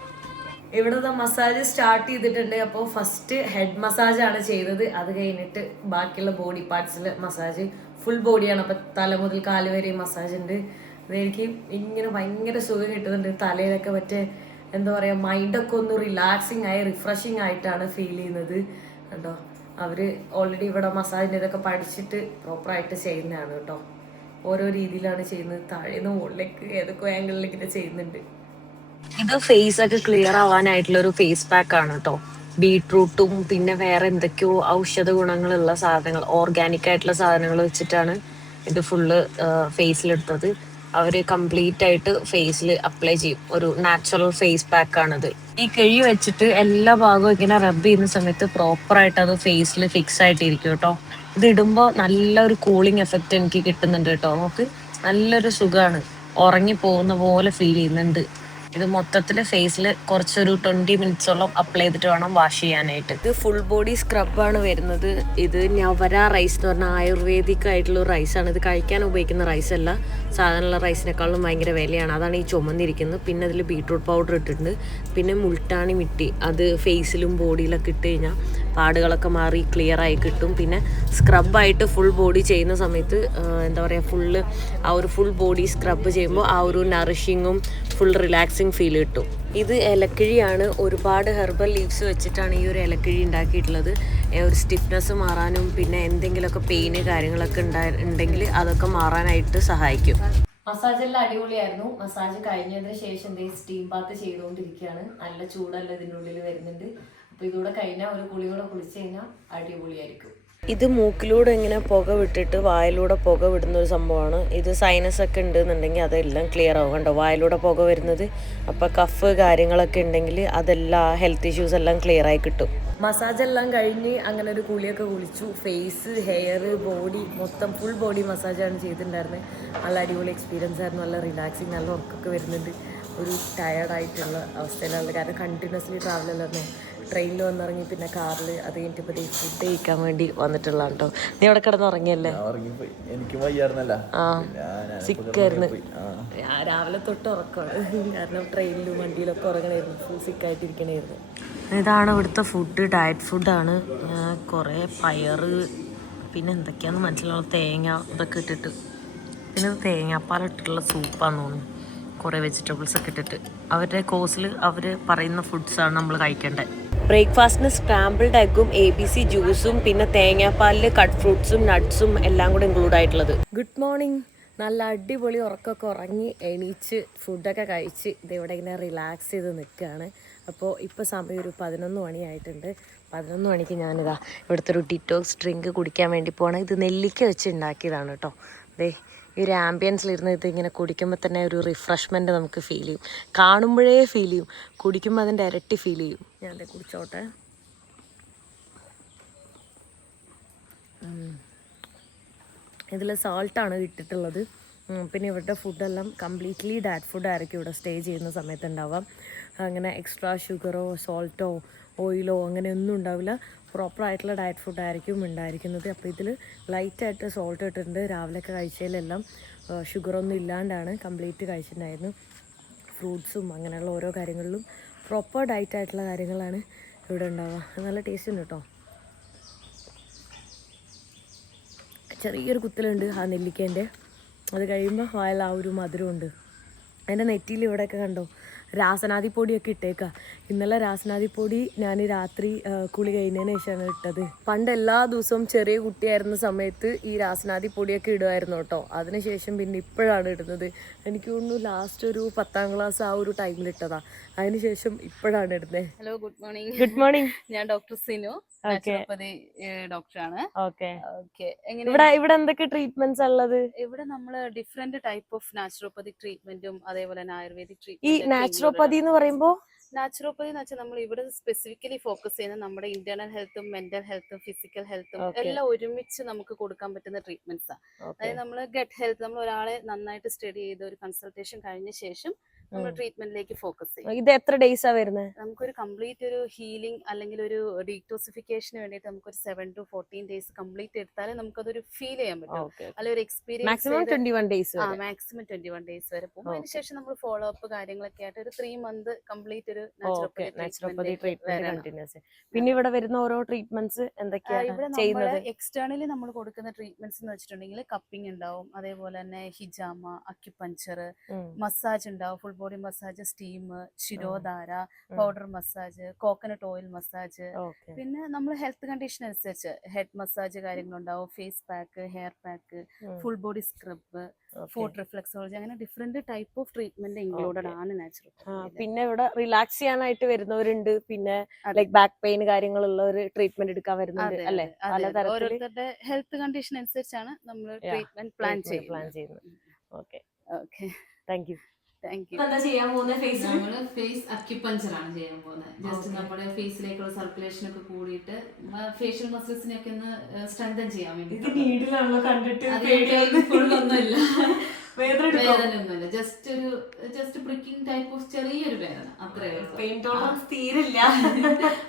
ഇവിടുത്തെ മസാജ് സ്റ്റാർട്ട് ചെയ്തിട്ടുണ്ട്. അപ്പോൾ ഫസ്റ്റ് ഹെഡ് മസാജാണ് ചെയ്തത്. അത് കഴിഞ്ഞിട്ട് ബാക്കിയുള്ള ബോഡി പാർട്സിൽ മസാജ്, ഫുൾ ബോഡിയാണ്. അപ്പം തല മുതൽ കാല് വരെ മസാജ് ഉണ്ട്. ഇതെനിക്ക് ഇങ്ങനെ ഭയങ്കര സുഖം കിട്ടുന്നുണ്ട്. തലയിലൊക്കെ മറ്റേ എന്താ പറയുക, മൈൻഡൊക്കെ ഒന്ന് റിലാക്സിങ് ആയി റിഫ്രഷിങ് ആയിട്ടാണ് ഫീൽ ചെയ്യുന്നത് കേട്ടോ. അവർ ഓൾറെഡി ഇവിടെ മസാജിൻ്റെ ഇതൊക്കെ പഠിച്ചിട്ട് പ്രോപ്പറായിട്ട് ചെയ്യുന്നതാണ് കേട്ടോ. ഓരോ രീതിയിലാണ് ചെയ്യുന്നത്. താഴേന്ന് മുകളിലേക്ക് ഏതൊക്കെ ആംഗിളിലേക്ക് ചെയ്യുന്നുണ്ട്. ഇത് ഫേസ് ഒക്കെ ക്ലിയർ ആവാനായിട്ടുള്ള ഒരു ഫേസ് പാക്ക് ആണ് കേട്ടോ. ബീട്രൂട്ടും പിന്നെ വേറെ എന്തൊക്കെയോ ഔഷധ ഗുണങ്ങളുള്ള സാധനങ്ങൾ, ഓർഗാനിക് ആയിട്ടുള്ള സാധനങ്ങൾ വെച്ചിട്ടാണ് ഇത് ഫുള്ള് ഫേസിലെടുത്തത്. അവർ കംപ്ലീറ്റ് ആയിട്ട് ഫേസിൽ അപ്ലൈ ചെയ്യും. ഒരു നാച്ചുറൽ ഫേസ് പാക്ക് ആണിത്. ഈ കിഴി വെച്ചിട്ട് എല്ലാ ഭാഗവും ഇങ്ങനെ റബ്ബ് ചെയ്യുന്ന സമയത്ത് പ്രോപ്പറായിട്ട് അത് ഫേസിൽ ഫിക്സ് ആയിട്ടിരിക്കും കേട്ടോ. ഇത് ഇടുമ്പോൾ നല്ലൊരു കൂളിംഗ് എഫക്റ്റ് എനിക്ക് കിട്ടുന്നുണ്ട് കേട്ടോ. നമുക്ക് നല്ലൊരു സുഖമാണ്, ഉറങ്ങി പോകുന്ന പോലെ ഫീൽ ചെയ്യുന്നുണ്ട്. ഇത് മൊത്തത്തിൽ ഫേസിൽ കുറച്ചൊരു 20 മിനിറ്റ്സോളം അപ്ലൈ ചെയ്തിട്ട് വേണം വാഷ് ചെയ്യാനായിട്ട്. ഇത് ഫുൾ ബോഡി സ്ക്രബാണ് വരുന്നത്. ഇത് ഞവര റൈസ് എന്ന് പറഞ്ഞാൽ ആയുർവേദിക് ആയിട്ടുള്ള റൈസാണ്. ഇത് കഴിക്കാൻ ഉപയോഗിക്കുന്ന റൈസ് അല്ല, സാധാരണയുള്ള റൈസിനേക്കാളും ഭയങ്കര വിലയാണ്. അതാണ് ഈ ചുമന്നിരിക്കുന്നത്. പിന്നെ അതിൽ ബീട്രൂട്ട് പൗഡർ ഇട്ടിട്ടുണ്ട്. പിന്നെ മുൾട്ടാണി മിട്ടി, അത് ഫേസിലും ബോഡിയിലൊക്കെ ഇട്ട് കഴിഞ്ഞാൽ പാടുകളൊക്കെ മാറി ക്ലിയർ ആയി കിട്ടും. പിന്നെ സ്ക്രബായിട്ട് ഫുൾ ബോഡി ചെയ്യുന്ന സമയത്ത് എന്താ പറയുക, ഫുള്ള് ആ ഒരു ഫുൾ ബോഡി സ്ക്രബ് ചെയ്യുമ്പോൾ ആ ഒരു നറിഷിങ്ങും ഫുൾ റിലാക്സിങ് ഫീൽ കിട്ടും. ഇത് ഇലക്കിഴിയാണ്. ഒരുപാട് ഹെർബൽ ലീവ്സ് വെച്ചിട്ടാണ് ഈ ഒരു ഇലക്കിഴി ഉണ്ടാക്കിയിട്ടുള്ളത്. ഒരു സ്റ്റിഫ്നെസ് മാറാനും പിന്നെ എന്തെങ്കിലുമൊക്കെ പെയിന് കാര്യങ്ങളൊക്കെ ഉണ്ടെങ്കിൽ അതൊക്കെ മാറാനായിട്ട് സഹായിക്കും. മസാജ് എല്ലാം അടിപൊളിയായിരുന്നു. മസാജ് കഴിഞ്ഞതിന് ശേഷം സ്റ്റീം ബാത്ത് ചെയ്തുകൊണ്ടിരിക്കുകയാണ്. നല്ല ചൂടല്ല ഇതിൻ്റെ ഉള്ളിൽ വരുന്നുണ്ട്. അപ്പോൾ ഇതുകൂടെ കഴിഞ്ഞാൽ ഒരു കുളി കൂടെ കുളിച്ച് കഴിഞ്ഞാൽ അടിപൊളിയായിരിക്കും. ഇത് മൂക്കിലൂടെ ഇങ്ങനെ പുക വിട്ടിട്ട് വായിലൂടെ പുക വിടുന്ന ഒരു സംഭവമാണ്. ഇത് സൈനസ് ഒക്കെ ഉണ്ടെന്നുണ്ടെങ്കിൽ അതെല്ലാം ക്ലിയർ ആവും. കണ്ടോ വായിലൂടെ പുക വരുന്നത്. അപ്പോൾ കഫ് കാര്യങ്ങളൊക്കെ ഉണ്ടെങ്കിൽ അതെല്ലാം ഹെൽത്ത് ഇഷ്യൂസ് എല്ലാം ക്ലിയർ ആയി കിട്ടും. മസാജ് എല്ലാം കഴിഞ്ഞ് അങ്ങനെ ഒരു കുളിയൊക്കെ കുളിച്ചു. ഫേസ്, ഹെയർ, ബോഡി മൊത്തം ഫുൾ ബോഡി മസാജാണ് ചെയ്തിട്ടുണ്ടായിരുന്നത്. നല്ല അടിപൊളി എക്സ്പീരിയൻസ് ആയിരുന്നു. നല്ല റിലാക്സിങ്, നല്ല ഉറക്കൊക്കെ വരുന്നുണ്ട്. ഒരു ടയർഡായിട്ടുള്ള അവസ്ഥയിലാണ്. കാരണം കണ്ടിന്യൂസ്ലി ട്രാവലല്ലായിരുന്നു. ട്രെയിനിൽ വന്നിറങ്ങി പിന്നെ കാറിൽ, അത് കഴിഞ്ഞിട്ട് ഇപ്പോൾ ഫുഡ് കഴിക്കാൻ വേണ്ടി വന്നിട്ടുള്ള കേട്ടോ. നീ അവിടെ കിടന്ന് ഉറങ്ങിയല്ലേ? സിക്കായിരുന്നു. രാവിലെ തൊട്ട് ഉറക്കമാണ്. കാരണം ട്രെയിനിലും വണ്ടിയിലൊക്കെ ഉറങ്ങണമായിരുന്നു. ഫുൾ സിക്കായിട്ടിരിക്കണമായിരുന്നു. ഇതാണ് ഇവിടുത്തെ ഫുഡ്. ഡയറ്റ് ഫുഡാണ്. കുറേ പയറ് പിന്നെ എന്തൊക്കെയാണെന്ന് മനസ്സിലാവും, തേങ്ങ ഇതൊക്കെ ഇട്ടിട്ട്. പിന്നെ തേങ്ങാപ്പാലിട്ടിട്ടുള്ള സൂപ്പാന്ന് തോന്നുന്നു. കുറേ വെജിറ്റബിൾസ് ഒക്കെ ഇട്ടിട്ട് അവരുടെ കോഴ്സിൽ അവർ പറയുന്ന ഫുഡ്സാണ് നമ്മൾ കഴിക്കേണ്ടത്. ബ്രേക്ക്ഫാസ്റ്റിന് സ്ക്രാമ്പിൾഡ് എഗ്ഗും ABC ജ്യൂസും പിന്നെ തേങ്ങാപ്പാലിൽ കട്ട് ഫ്രൂട്ട്സും നട്ട്സും എല്ലാം കൂടെ ഇൻക്ലൂഡ് ആയിട്ടുള്ളത്. Good morning. നല്ല അടിപൊളി ഉറക്കമൊക്കെ ഉറങ്ങി എണീച്ച് ഫുഡൊക്കെ കഴിച്ച് ഇതിവിടെ ഇങ്ങനെ റിലാക്സ് ചെയ്ത് നിൽക്കുകയാണ്. അപ്പോൾ ഇപ്പോൾ സമയം ഒരു 11 മണിയായിട്ടുണ്ട്. 11 മണിക്ക് ഞാനിതാ ഇവിടുത്തെ ഒരു ഡിറ്റോക്സ് ഡ്രിങ്ക് കുടിക്കാൻ വേണ്ടി പോകണം. ഇത് നെല്ലിക്ക വെച്ച് ഉണ്ടാക്കിയതാണ് കേട്ടോ. ദേ ഈ ഒരു ആംബിയൻസിലിരുന്ന് ഇത് ഇങ്ങനെ കുടിക്കുമ്പോൾ തന്നെ ഒരു റിഫ്രഷ്മെൻറ്റ് നമുക്ക് ഫീൽ ചെയ്യും. കാണുമ്പോഴേ ഫീൽ ചെയ്യും, കുടിക്കുമ്പോൾ അതിൻ്റെ ഇരട്ടി ഫീൽ ചെയ്യും. ഞാൻ കുടിച്ചോട്ടെ. ഇതിൽ സാൾട്ടാണ് ഇട്ടിട്ടുള്ളത്. പിന്നെ ഇവരുടെ ഫുഡെല്ലാം കംപ്ലീറ്റ്ലി ഡയറ്റ് ഫുഡായിരിക്കും ഇവിടെ സ്റ്റേ ചെയ്യുന്ന സമയത്ത് ഉണ്ടാവാം. അങ്ങനെ എക്സ്ട്രാ ഷുഗറോ സോൾട്ടോ ഓയിലോ അങ്ങനെയൊന്നും ഉണ്ടാവില്ല. പ്രോപ്പറായിട്ടുള്ള ഡയറ്റ് ഫുഡായിരിക്കും ഉണ്ടായിരിക്കുന്നത്. അപ്പോൾ ഇതിൽ ലൈറ്റായിട്ട് സോൾട്ട് ഇട്ടിട്ടുണ്ട്. രാവിലെയൊക്കെ കഴിച്ചതിലെല്ലാം ഷുഗറൊന്നും ഇല്ലാണ്ടാണ് കംപ്ലീറ്റ് കഴിച്ചിട്ടുണ്ടായിരുന്നു. ഫ്രൂട്ട്സും അങ്ങനെയുള്ള ഓരോ കാര്യങ്ങളിലും പ്രോപ്പർ ഡയറ്റായിട്ടുള്ള കാര്യങ്ങളാണ് ഇവിടെ ഉണ്ടാവുക. നല്ല ടേസ്റ്റ് ഉണ്ട് കേട്ടോ. ചെറിയൊരു കുത്തലുണ്ട് ആ നെല്ലിക്കേൻ്റെ. അത് കഴിയുമ്പോൾ വായിൽ ആ ഒരു മധുരമുണ്ട്. അതിൻ്റെ നെറ്റിയിൽ ഇവിടെയൊക്കെ കണ്ടോ രാസനാദിപ്പൊടിയൊക്കെ ഇട്ടേക്കാം. ഇന്നലെ രാസനാദിപ്പൊടി ഞാൻ രാത്രി കുളി കഴിഞ്ഞതിന് ശേഷമാണ് ഇട്ടത്. പണ്ട് എല്ലാ ദിവസവും ചെറിയ കുട്ടിയായിരുന്ന സമയത്ത് ഈ രാസനാദിപ്പൊടിയൊക്കെ ഇടുമായിരുന്നു കേട്ടോ. അതിനുശേഷം പിന്നെ ഇപ്പോഴാണ് ഇടുന്നത്. എനിക്ക് തോന്നുന്നു ലാസ്റ്റ് ഒരു 10ാം ക്ലാസ് ആ ഒരു ടൈമിൽ ഇട്ടതാ. അതിനുശേഷം ഇപ്പോഴാണ് ഇടുന്നത്. Hello, good morning. Good morning. ഞാൻ ഡോക്ടർ സിനു, നാച്ചുറോപ്പതി ഡോക്ടറാണ്. ഓക്കെ. എങ്ങനെ ഇവിടെ എന്തൊക്കെ ട്രീറ്റ്മെന്റ്സ് ഉള്ളത്? ഇവിടെ നമ്മൾ ഡിഫറെന്റ് ടൈപ്പ് ഓഫ് നാച്ചുറോപ്പതി ട്രീറ്റ്മെന്റും അതേപോലെ തന്നെ ആയുർവേദിക് ഈ ട്രീറ്റ്മെന്റ്. നാച്ചുറോപ്പതി എന്ന് പറയുമ്പോ നാച്ചുറോപ്പതി എന്ന് വെച്ചാൽ നമ്മൾ ഇവിടെ സ്പെസിഫിക്കലി ഫോക്കസ് ചെയ്യുന്നത് നമ്മുടെ ഇന്റേണൽ ഹെൽത്തും മെന്റൽ ഹെൽത്തും ഫിസിക്കൽ ഹെൽത്തും എല്ലാം ഒരുമിച്ച് നമുക്ക് കൊടുക്കാൻ പറ്റുന്ന ട്രീറ്റ്മെന്റ്സ് ആണ്. അതായത് നമ്മൾ ഗട്ട് ഹെൽത്ത്, നമ്മൾ ഒരാളെ നന്നായിട്ട് സ്റ്റഡി ചെയ്ത് ഒരു കൺസൾട്ടേഷൻ കഴിഞ്ഞ ശേഷം നമ്മൾ ട്രീറ്റ്മെന്റിലേക്ക് ഫോക്കസ് ചെയ്യും. ഇത് എത്ര ഡേയ്സാ വരുന്നത്? നമുക്കൊരു കംപ്ലീറ്റ് ഒരു ഹീലിംഗ് അല്ലെങ്കിൽ ഒരു ഡീറ്റോസിഫിക്കേഷന് വേണ്ടിയിട്ട് നമുക്കൊരു 7 to 14 days കംപ്ലീറ്റ് എടുത്താലേ നമുക്കതൊരു ഫീൽ ചെയ്യാൻ പറ്റും. അല്ലെങ്കിൽ ഒരു experience maximum 21 days maximum 21 days വരെ പോകും. അതിനുശേഷം നമ്മൾ ഫോളോ അപ്പ് കാര്യങ്ങളൊക്കെ ആയിട്ട് ഒരു 3 month കംപ്ലീറ്റ് ഒരു നാച്ചുറോപ്പതി ട്രീറ്റ്മെന്റ് കണ്ടിന്യൂസ്. പിന്നെ ഇവിടെ വരുന്ന ഓരോ ട്രീറ്റ്മെന്റ്സ് എന്തൊക്കെയാണ് ഇവിടെ ചെയ്യുന്നത്? എക്സ്റ്റേണലി നമ്മൾ കൊടുക്കുന്ന ട്രീറ്റ്മെന്റ്സ് എന്ന് വെച്ചിട്ടുണ്ടെങ്കിൽ കപ്പിംഗ് ഉണ്ടാവും, അതേപോലെ തന്നെ ഹിജാമ, അക്യുപഞ്ചർ, മസാജ് ഉണ്ടാവും, full body massage, steam, shirodhara, powder massage, coconut oil massage. പിന്നെ നമ്മൾ ഹെൽത്ത് കണ്ടീഷൻ അനുസരിച്ച് ഹെഡ് മസാജ് കാര്യങ്ങളുണ്ടാവും, face pack, hair pack, full body scrub, foot reflexology, അങ്ങനെ different type of treatment included ആണ് നാച്ചുറൽ. പിന്നെ ഇവിടെ റിലാക്സ് ചെയ്യാനായിട്ട് വരുന്നവരുണ്ട്. പിന്നെ ലൈക് ബാക്ക് പെയിൻ കാര്യങ്ങളുള്ള ഒരു ട്രീറ്റ്മെന്റ് എടുക്കാൻ വരുന്നുണ്ട് അല്ലേ? ഓരോരുത്തരുടെ ഹെൽത്ത് കണ്ടീഷൻ അനുസരിച്ചാണ് നമ്മൾ ട്രീറ്റ്മെന്റ് പ്ലാൻ ചെയ്യുന്നത്. Okay, okay, thank you. നമ്മള് ഫേസ് അക്യുപഞ്ചർ ആണ് ചെയ്യാൻ പോകുന്നത്. ജസ്റ്റ് നമ്മുടെ ഫേസിലേക്കുള്ള സർക്കുലേഷൻ ഒക്കെ കൂടിയിട്ട് ഫേഷ്യൽ മസിൽസിനെയൊക്കെ ഒന്ന് സ്ട്രെങ്തൻ ചെയ്യാൻ വേണ്ടി. ഫുള്ളൊന്നുമില്ല, വേദനയൊന്നുമില്ല, ജസ്റ്റ് പ്രിക്കിംഗ് ടൈപ്പ് ഓഫ് ചെറിയൊരു വേദന, അത്രേ ഉള്ളൂ.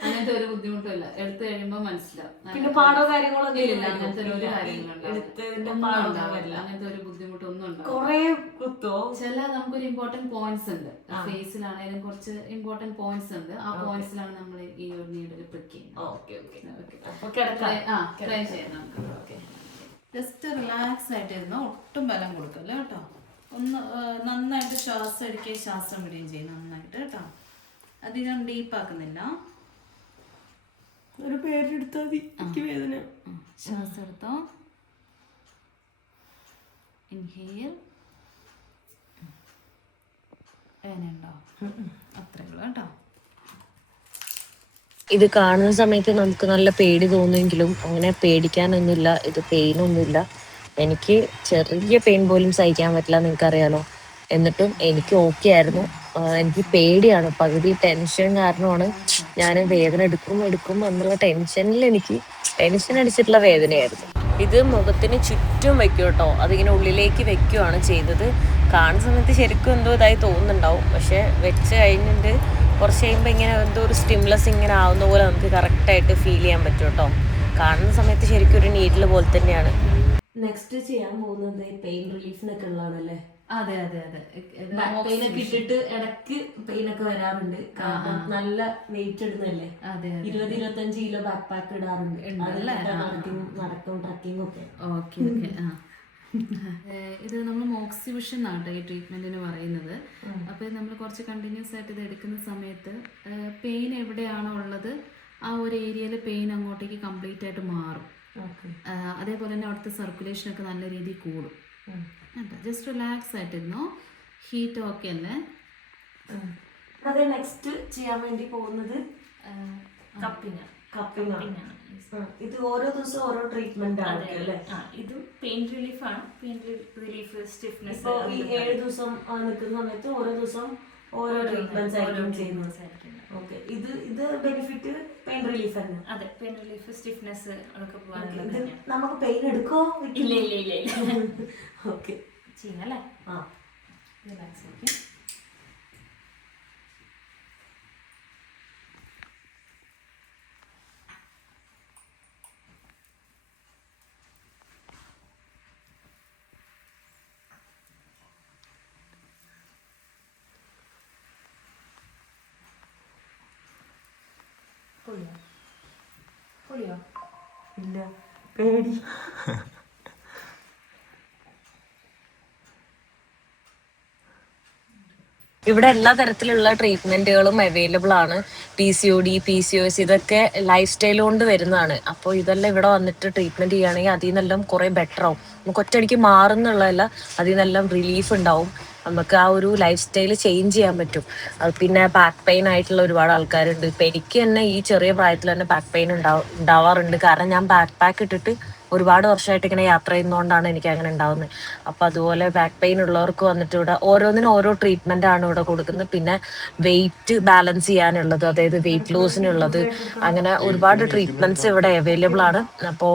അങ്ങനത്തെ ഒരു ബുദ്ധിമുട്ടില്ല. എടുത്തു കഴിയുമ്പോ മനസ്സിലാവും. പിന്നെ പാടോ കാര്യങ്ങളോ ഇല്ല, അങ്ങനത്തെ ഒരു കാര്യങ്ങളുണ്ടാവില്ല. അങ്ങനത്തെ ഒരു ബുദ്ധിമുട്ടൊന്നും ഉണ്ടാവും. ചില നമുക്കൊരു ഇമ്പോർട്ടന്റ് പോയിന്റ്സ് ഉണ്ട് ഫേസിലാണെങ്കിലും, കുറച്ച് ഇമ്പോർട്ടന്റ് പോയിന്റ്സ് ഉണ്ട്. ആ പോയിന്റ്സിലാണ് നമ്മൾ ഈ ഒരു നീഡിൽ പ്രിക്ക് ചെയ്യുന്നത്. ട്രൈ ചെയ്യാം നമുക്ക്. ജസ്റ്റ് റിലാക്സ് ആയിട്ടിരുന്നു, ഒട്ടും ബലം കൊടുക്കല്ല കേട്ടോ. ഒന്ന് നന്നായിട്ട് ശ്വാസം എടുക്കുകയും ശ്വാസം വിടുകയും ചെയ്യും നന്നായിട്ട് കേട്ടോ. അധികം ഡീപ്പാക്കുന്നില്ല. ഒരു പേരെടുത്താൽ മതി. വേദന. ശ്വാസം എടുത്തോ, ഇൻഹേൽ. വേദനയുണ്ടോ? അത്രേ ഉള്ളൂ കേട്ടോ. ഇത് കാണുന്ന സമയത്ത് നമുക്ക് നല്ല പേടി തോന്നുമെങ്കിലും അങ്ങനെ പേടിക്കാനൊന്നുമില്ല. ഇത് പെയിനൊന്നുമില്ല. എനിക്ക് ചെറിയ പെയിൻ പോലും സഹിക്കാൻ പറ്റില്ല, നിങ്ങൾക്കറിയാലോ. എന്നിട്ടും എനിക്ക് ഓക്കെ ആയിരുന്നു. എനിക്ക് പേടിയാണ്, പകുതി ടെൻഷൻ കാരണമാണ് ഞാൻ വേദന എടുക്കും എന്നുള്ള എനിക്ക് ടെൻഷൻ അടിച്ചിട്ടുള്ള വേദനയായിരുന്നു. ഇത് മുഖത്തിന് ചുറ്റും വെക്കും കേട്ടോ. അതിങ്ങനെ ഉള്ളിലേക്ക് വെക്കുകയാണ് ചെയ്തത്. കാണുന്ന സമയത്ത് ശരിക്കും എന്തോ ഇതായി തോന്നുന്നുണ്ടാവും. പക്ഷെ വെച്ച് കഴിഞ്ഞിട്ട് കുറച്ച് കഴിയുമ്പോൾ ഇങ്ങനെ എന്തോ ഒരു സ്റ്റിമുലസ് ഇങ്ങനെ ആവുന്ന പോലെ നമുക്ക് കറക്റ്റായിട്ട് ഫീൽ ചെയ്യാൻ പറ്റും കേട്ടോ. കാണുന്ന സമയത്ത് ശരിക്കും ഒരു നീഡിൽ പോലെ തന്നെയാണ്. നെക്സ്റ്റ് ചെയ്യാൻ പോകുന്നത് പെയിൻ റിലീഫിനൊക്കെ ഉള്ളതാണല്ലേ? അതെ അതെ അതെ. പെയിനൊക്കെ ഇട്ടിട്ട് ഇടയ്ക്ക് പെയിനൊക്കെ വരാറുണ്ട്. കാരണം നല്ല വെയിറ്റ് ഇടുന്നല്ലേ. 20-25 കിലോ ബാക്ക് പാക്ക് ഇടാറുണ്ട്. നടക്കും, ട്രക്കിംഗ് ഒക്കെ. Okay okay. ഇത് നമ്മൾ മോക്സിബിഷൻ എന്നാണ് ഈ ട്രീറ്റ്മെന്റിന് പറയുന്നത്. അപ്പോൾ നമ്മൾ കുറച്ച് കണ്ടിന്യൂസ് ആയിട്ട് ഇത് എടുക്കുന്ന സമയത്ത് പെയിൻ എവിടെയാണോ ഉള്ളത് ആ ഒരു ഏരിയയിൽ പെയിൻ അങ്ങോട്ടേക്ക് കംപ്ലീറ്റ് ആയിട്ട് മാറും. അതേപോലെ തന്നെ അവിടുത്തെ സർക്കുലേഷനൊക്കെ നല്ല രീതിയിൽ കൂടും. ജസ്റ്റ് റിലാക്സ് ആയിട്ടിരുന്നോ. ഹീറ്റ് ഓക്കെ അല്ലേ? അതെ. നെക്സ്റ്റ് ചെയ്യാൻ വേണ്ടി പോകുന്നത് കപ്പിംഗ് ആണ്. ഇത് ഓരോ ദിവസം ഓരോ ട്രീറ്റ്മെന്റ് ആയിരിക്കും അല്ലേ? ഇതും പെയിൻ റിലീഫാണ്. Pain relief, stiffness. ഇപ്പോൾ ഈ 7 ദിവസം നിൽക്കുന്ന സമയത്ത് ഓരോ ദിവസം ഓരോ ട്രീറ്റ്മെന്റ്സ് ആയിരിക്കും ചെയ്യുന്നത്. ഓക്കെ, ഇത് ബെനിഫിറ്റ് പെയിൻ റിലീഫ് തന്നെ. അതെ, പെയിൻ റിലീഫ്, സ്റ്റിഫ്നെസ് അതൊക്കെ ഇത് നമുക്ക് പെയിൻ എടുക്കോ? ഇല്ല ഇല്ല ഇല്ല ഇല്ല. ഓക്കെ, ചെയ്യുന്നല്ലേ? ആ, റിലാക്സ് ആയിരിക്കും. പൊളിയോ? ഇല്ല, പേടി. ഇവിടെ എല്ലാ തരത്തിലുള്ള ട്രീറ്റ്മെന്റുകളും അവൈലബിൾ ആണ്. PCOD, PCOS ഇതൊക്കെ ലൈഫ് സ്റ്റൈൽ കൊണ്ട് വരുന്നതാണ്. അപ്പോൾ ഇതെല്ലാം ഇവിടെ വന്നിട്ട് ട്രീറ്റ്മെന്റ് ചെയ്യുകയാണെങ്കിൽ അതിൽ നിന്നെല്ലാം കുറെ ബെറ്റർ ആവും. നമുക്ക് ഒറ്റയടിക്ക് മാറുന്നുള്ളതല്ല, അതിൽ നിന്നെല്ലാം റിലീഫ് ഉണ്ടാവും. നമുക്ക് ആ ഒരു ലൈഫ് സ്റ്റൈൽ ചേഞ്ച് ചെയ്യാൻ പറ്റും. പിന്നെ ബാക്ക് പെയിൻ ആയിട്ടുള്ള ഒരുപാട് ആൾക്കാരുണ്ട്. ഇപ്പം എനിക്ക് തന്നെ ഈ ചെറിയ പ്രായത്തിൽ തന്നെ ബാക്ക് പെയിൻ ഉണ്ടാവാറുണ്ട്. കാരണം ഞാൻ ബാക്ക് പാക്ക് ഇട്ടിട്ട് ഒരുപാട് വർഷമായിട്ട് ഇങ്ങനെ യാത്ര ചെയ്യുന്നതുകൊണ്ടാണ് എനിക്ക് അങ്ങനെ ഉണ്ടാവുന്നത്. അപ്പം അതുപോലെ ബാക്ക് പെയിൻ ഉള്ളവർക്ക് വന്നിട്ട് ഇവിടെ ഓരോന്നിനും ഓരോ ട്രീറ്റ്മെന്റ് ആണ് ഇവിടെ കൊടുക്കുന്നത്. പിന്നെ വെയിറ്റ് ബാലൻസ് ചെയ്യാനുള്ളത്, അതായത് വെയിറ്റ് ലോസിനുള്ളത്, അങ്ങനെ ഒരുപാട് ട്രീറ്റ്മെന്റ്സ് ഇവിടെ അവൈലബിൾ ആണ്. അപ്പോൾ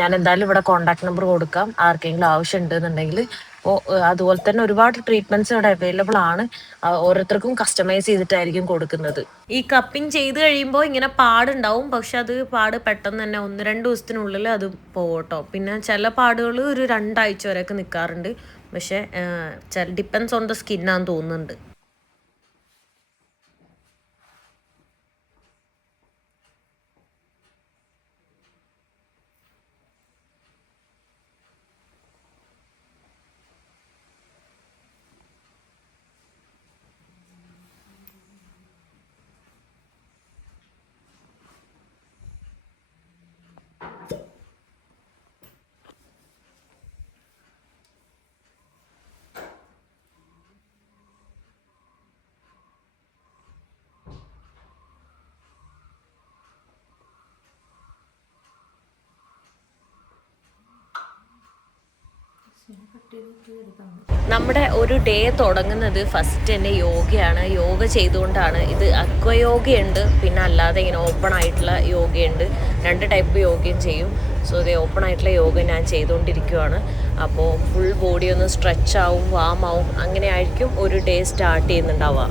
ഞാൻ എന്തായാലും ഇവിടെ കോൺടാക്ട് നമ്പർ കൊടുക്കാം, ആർക്കെങ്കിലും ആവശ്യം ഉണ്ടെന്നുണ്ടെങ്കിൽ. അപ്പോൾ അതുപോലെ തന്നെ ഒരുപാട് ട്രീറ്റ്മെന്റ്സ് ഇവിടെ അവൈലബിൾ ആണ്. ഓരോരുത്തർക്കും കസ്റ്റമൈസ് ചെയ്തിട്ടായിരിക്കും കൊടുക്കുന്നത്. ഈ കപ്പിംഗ് ചെയ്ത് കഴിയുമ്പോൾ ഇങ്ങനെ പാടുണ്ടാവും, പക്ഷെ അത് പാട് പെട്ടെന്ന് തന്നെ 1-2 ദിവസത്തിനുള്ളിൽ അത് പോകട്ടോ. പിന്നെ ചില പാടുകൾ ഒരു 2 ആഴ്ച വരെയൊക്കെ നിൽക്കാറുണ്ട്. പക്ഷെ ഡിപ്പെൻസ് ഓൺ ദ സ്കിന്നാന്ന് തോന്നുന്നുണ്ട്. നമ്മുടെ ഒരു ഡേ തുടങ്ങുന്നത് ഫസ്റ്റ് തന്നെ യോഗയാണ്. യോഗ ചെയ്തുകൊണ്ടാണ്. ഇത് അക്വയോഗയുണ്ട്, പിന്നെ അല്ലാതെ ഇങ്ങനെ ഓപ്പൺ ആയിട്ടുള്ള യോഗയുണ്ട്. 2 ടൈപ്പ് യോഗയും ചെയ്യും. സോ ഇത് ഓപ്പൺ ആയിട്ടുള്ള യോഗ ഞാൻ ചെയ്തുകൊണ്ടിരിക്കുകയാണ്. അപ്പോൾ ഫുൾ ബോഡി ഒന്ന് സ്ട്രെച്ച് ആവും, വാം ആവും, അങ്ങനെ ആയിരിക്കും ഒരു ഡേ സ്റ്റാർട്ട് ചെയ്യുന്നുണ്ടാവുക.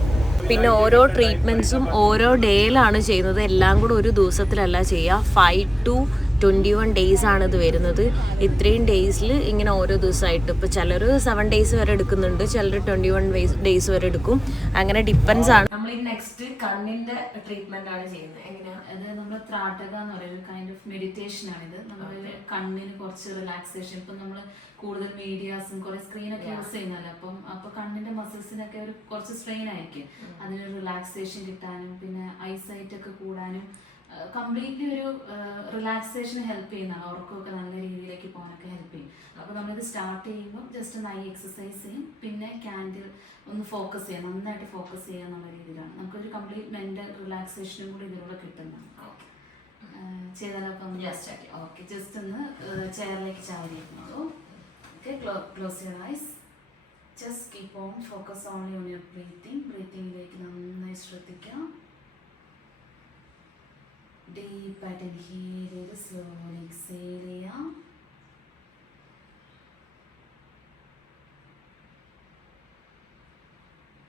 പിന്നെ ഓരോ ട്രീറ്റ്മെൻറ്റ്സും ഓരോ ഡേയിലാണ് ചെയ്യുന്നത്. എല്ലാം കൂടെ ഒരു ദിവസത്തിലല്ല ചെയ്യുക. 5 to 21 days ആണ് ഇത് വരുന്നത്. ഇത്രയും ഡേയ്സിൽ ഇങ്ങനെ ഓരോ ദിവസമായിട്ട്, ഇപ്പോൾ ചിലർ 7 days വരെ എടുക്കുന്നുണ്ട്, ചിലർ 21 days വരെ എടുക്കും. അങ്ങനെ ഡിപ്പെൻസ് ആണ്. നമ്മൾ ഈ നെക്സ്റ്റ് കണ്ണിന്റെ ട്രീറ്റ്മെന്റ് ആണ് ചെയ്യുന്നത്. എങ്ങനെയാ? അത് നമ്മൾ ത്രാട്ടക എന്ന് പറയുന്ന കൈൻഡ് ഓഫ് മെഡിറ്റേഷൻ ആണിത്. നമ്മൾ കണ്ണിന് കുറച്ച് റിലാക്സേഷൻ. ഇപ്പം നമ്മൾ കൂടുതൽ മീഡിയാസും കുറെ സ്ക്രീനൊക്കെ യൂസ് ചെയ്യുന്നല്ലോ. അപ്പൊ കണ്ണിന്റെ മസിൽസിനൊക്കെ ഒരു കുറച്ച് സ്ട്രെയിൻ ആയിരിക്കും. അതിന് റിലാക്സേഷൻ കിട്ടാനും പിന്നെ ഐസൈറ്റ് ഒക്കെ കൂടാനും കംപ്ലീറ്റ്ലി ഒരു റിലാക്സേഷൻ ഹെൽപ്പ് ചെയ്യുന്നതാണ്. ഉറക്കമൊക്കെ നല്ല രീതിയിലേക്ക് പോകാനൊക്കെ ഹെൽപ്പ് ചെയ്യും. അപ്പോൾ നമ്മളിത് സ്റ്റാർട്ട് ചെയ്യുമ്പോൾ ജസ്റ്റ് ഒന്ന് ഐ എക്സസൈസ് ചെയ്യും, പിന്നെ ക്യാൻഡിൽ ഒന്ന് ഫോക്കസ് ചെയ്യാം, നന്നായിട്ട് ഫോക്കസ് ചെയ്യുക എന്നുള്ള രീതിയിലാണ്. നമുക്കൊരു കംപ്ലീറ്റ് മെന്റൽ റിലാക്സേഷനും കൂടി ഇതിലൂടെ കിട്ടുന്നതാണ്. ചെയ്താലപ്പം ഓക്കെ, ജസ്റ്റ് ഒന്ന് ചെയറിലേക്ക് ചാരിയിരുന്നുള്ളൂ. Okay, close your eyes. Just keep on focus only on your breathing. ബ്രീത്തിങ്ങിലേക്ക് നന്നായി ശ്രദ്ധിക്കാം. ഡീപ്പായിട്ട് ഇൻഹേൽ ചെയ്ത് സ്ലോലി എക്സേൽ ചെയ്യാം.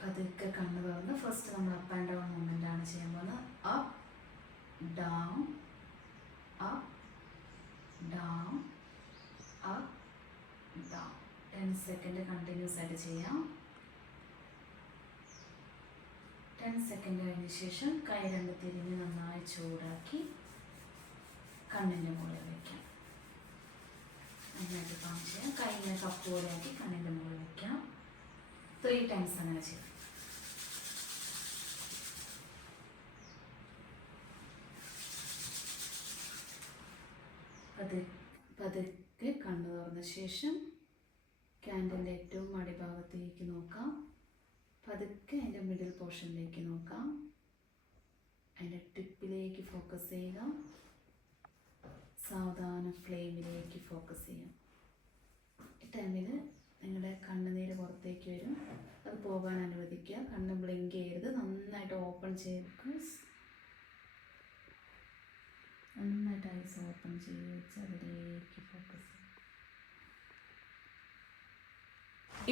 പതുക്കെ കണ്ണ് തുറന്ന് ഫസ്റ്റ് നമ്മൾ അപ്പ് ആൻഡ് ഡൗൺ മൂവ്മെന്റ് ആണ് ചെയ്യാൻ പോകുന്നത്. Up down, up down, up down. 10 second continuous ആയിട്ട് ചെയ്യാം. 10 സെക്കൻഡ് കഴിഞ്ഞ ശേഷം കൈ 2 തിരിഞ്ഞ് നന്നായി ചൂടാക്കി കണ്ണിൻ്റെ മുകളിൽ വയ്ക്കാം. നന്നായിട്ട് പാം ചെയ്യാം. കൈ ഇങ്ങനെ കപ്പ് പോലെയാക്കി കണ്ണിൻ്റെ മുകളിൽ വയ്ക്കാം. 3 times അങ്ങനെ ചെയ്യാം. പതുക്കെ കണ്ണു തുറന്ന ശേഷം ക്യാൻഡിലിൻ്റെ ഏറ്റവും അടിഭാഗത്തേക്ക് നോക്കാം. പതുക്കെ അതിൻ്റെ മിഡിൽ പോർഷനിലേക്ക് നോക്കാം. അതിൻ്റെ ടിപ്പിലേക്ക് ഫോക്കസ് ചെയ്യുക. സാവധാനം ഫ്ലെയിമിലേക്ക് ഫോക്കസ് ചെയ്യാം. ഈ ടൈമിൽ നിങ്ങളുടെ കണ്ണുനീര് പുറത്തേക്ക് വരും, അത് പോകാൻ അനുവദിക്കുക. കണ്ണ് ബ്ലിങ്ക് ചെയ്യരുത്, നന്നായിട്ട് ഓപ്പൺ ചെയ്ത് നന്നായിട്ട് ഐസ് ഓപ്പൺ ചെയ്ത് വെച്ച് അതിലേക്ക് ഫോക്കസ് ചെയ്യും.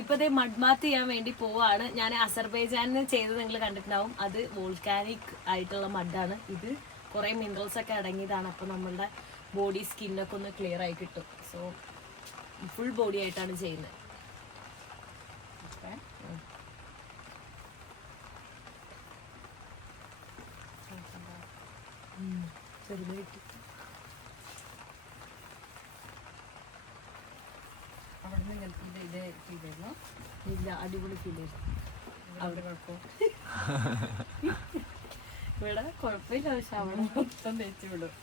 ഇപ്പതേ മഡ്മാത്ത് ചെയ്യാൻ വേണ്ടി പോവാണ്. ഞാൻ അസർബൈജാനിൽ ചെയ്ത് നിങ്ങൾ കണ്ടിട്ടുണ്ടാവും. അത് വോൾക്കാനിക് ആയിട്ടുള്ള മഡാണ്. ഇത് കുറേ മിനറൽസ് ഒക്കെ അടങ്ങിയതാണ്. അപ്പോൾ നമ്മളുടെ ബോഡി സ്കിന്നൊക്കെ ഒന്ന് ക്ലിയർ ആയി കിട്ടും. സോ ഫുൾ ബോഡി ആയിട്ടാണ് ചെയ്യുന്നത്. ചെറുതായിട്ട് അവിടെ നിന്ന് ഇത് ഫീൽ ചെയ്യുന്നു. ഇല്ല, അടിപൊളി ഫീൽ ചെയ്തു. അവിടെ കുഴപ്പം ഇവിടെ കുഴപ്പമില്ല, പക്ഷെ അവിടെ മൊത്തം തേച്ച് വിടും.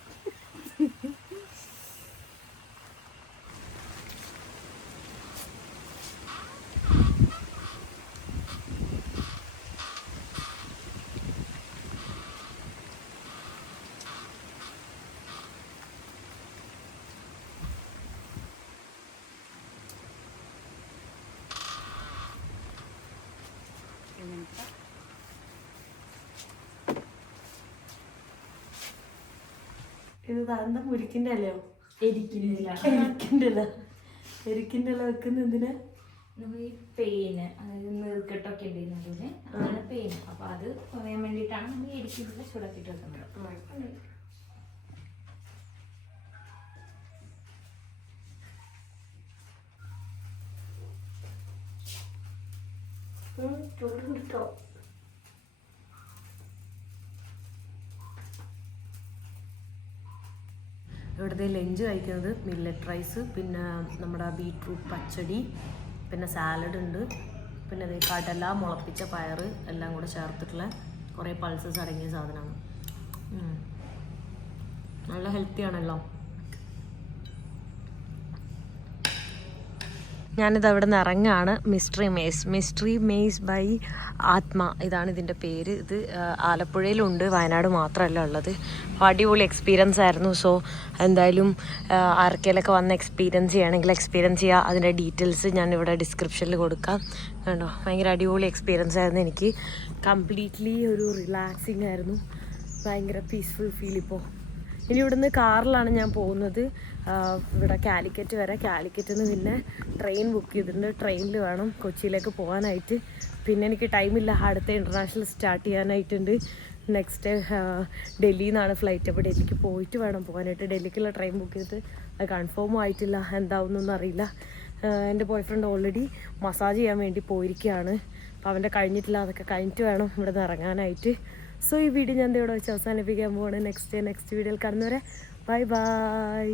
ഇത് താന്ത മുരിക്കിന്റെ അല്ലയോ? എരിക്കുന്നില്ല. എരിക്കിന്റെ ഇല വെക്കുന്ന എന്തിനാ? നമ്മൾ ഈ പെയിന്, അതായത് നീർക്കെട്ടൊക്കെ ഉണ്ടായിരുന്നതുപോലെ അതാണ് പെയിന്. അപ്പൊ അത് കുറയാൻ വേണ്ടിയിട്ടാണ് നമ്മൾ എരിക്കുന്നില്ല ചൂടാക്കിയിട്ട് വെക്കുന്നത്. ചൂടുണ്ടോ? ഇവിടുത്തെ ലഞ്ച് കഴിക്കുന്നത് മില്ലറ്റ് റൈസ്, പിന്നെ നമ്മുടെ ബീട്രൂട്ട് പച്ചടി, പിന്നെ സാലഡ് ഉണ്ട്, പിന്നെ ഇത് കടല, മുളപ്പിച്ച പയറ് എല്ലാം കൂടെ ചേർത്തിട്ടുള്ള കുറേ പൾസസ് അടങ്ങിയ സാധനമാണ്. നല്ല ഹെൽത്തി ആണല്ലോ. ഞാനിത് അവിടെ നിന്ന് ഇറങ്ങാണ്. മിസ്റ്ററി മേസ് ബൈ ആത്മ, ഇതാണ് ഇതിൻ്റെ പേര്. ഇത് ആലപ്പുഴയിലുണ്ട്, വയനാട് മാത്രമല്ല ഉള്ളത്. അടിപൊളി എക്സ്പീരിയൻസ് ആയിരുന്നു. സോ എന്തായാലും ആർക്കെങ്കിലൊക്കെ വന്ന് എക്സ്പീരിയൻസ് ചെയ്യുകയാണെങ്കിൽ എക്സ്പീരിയൻസ് ചെയ്യുക. അതിൻ്റെ ഡീറ്റെയിൽസ് ഞാൻ ഇവിടെ ഡിസ്ക്രിപ്ഷനിൽ കൊടുക്കാം. കണ്ടോ, ഭയങ്കര അടിപൊളി എക്സ്പീരിയൻസ് ആയിരുന്നു. എനിക്ക് കംപ്ലീറ്റ്ലി ഒരു റിലാക്സിങ് ആയിരുന്നു, ഭയങ്കര പീസ്ഫുൾ ഫീൽ. ഇപ്പോൾ ഇനി ഇവിടുന്ന് കാറിലാണ് ഞാൻ പോകുന്നത് ഇവിടെ കാലിക്കറ്റ് വരെ. കാലിക്കറ്റിൽ നിന്ന് പിന്നെ ട്രെയിൻ ബുക്ക് ചെയ്തിട്ടുണ്ട്. ട്രെയിനിൽ വേണം കൊച്ചിയിലേക്ക് പോകാനായിട്ട്. പിന്നെ എനിക്ക് ടൈമില്ല, അടുത്ത ഇൻ്റർനാഷണൽ സ്റ്റാർട്ട് ചെയ്യാനായിട്ടുണ്ട്. നെക്സ്റ്റ് ഡൽഹിയിൽ നിന്നാണ് ഫ്ലൈറ്റ്. അപ്പോൾ ഡൽഹിക്ക് പോയിട്ട് വേണം പോകാനായിട്ട്. ഡൽഹിക്കുള്ള ട്രെയിൻ ബുക്ക് ചെയ്തിട്ട് അത് കൺഫേമും ആയിട്ടില്ല, എന്താവുന്നൊന്നും അറിയില്ല. എൻ്റെ ബോയ് ഫ്രണ്ട് ഓൾറെഡി മസാജ് ചെയ്യാൻ വേണ്ടി പോയിരിക്കുകയാണ്. അപ്പോൾ അവൻ്റെ കഴിഞ്ഞിട്ടില്ല, അതൊക്കെ കഴിഞ്ഞിട്ട് വേണം ഇവിടെ നിന്ന് ഇറങ്ങാനായിട്ട്. സോ ഈ വീഡിയോ ഞാൻ ഇവിടെ വെച്ച് അവസാനിപ്പിക്കാൻ പോവാണ്. നെക്സ്റ്റ് വീഡിയോയിൽ കാണുന്നവരെ ബൈ ബൈ.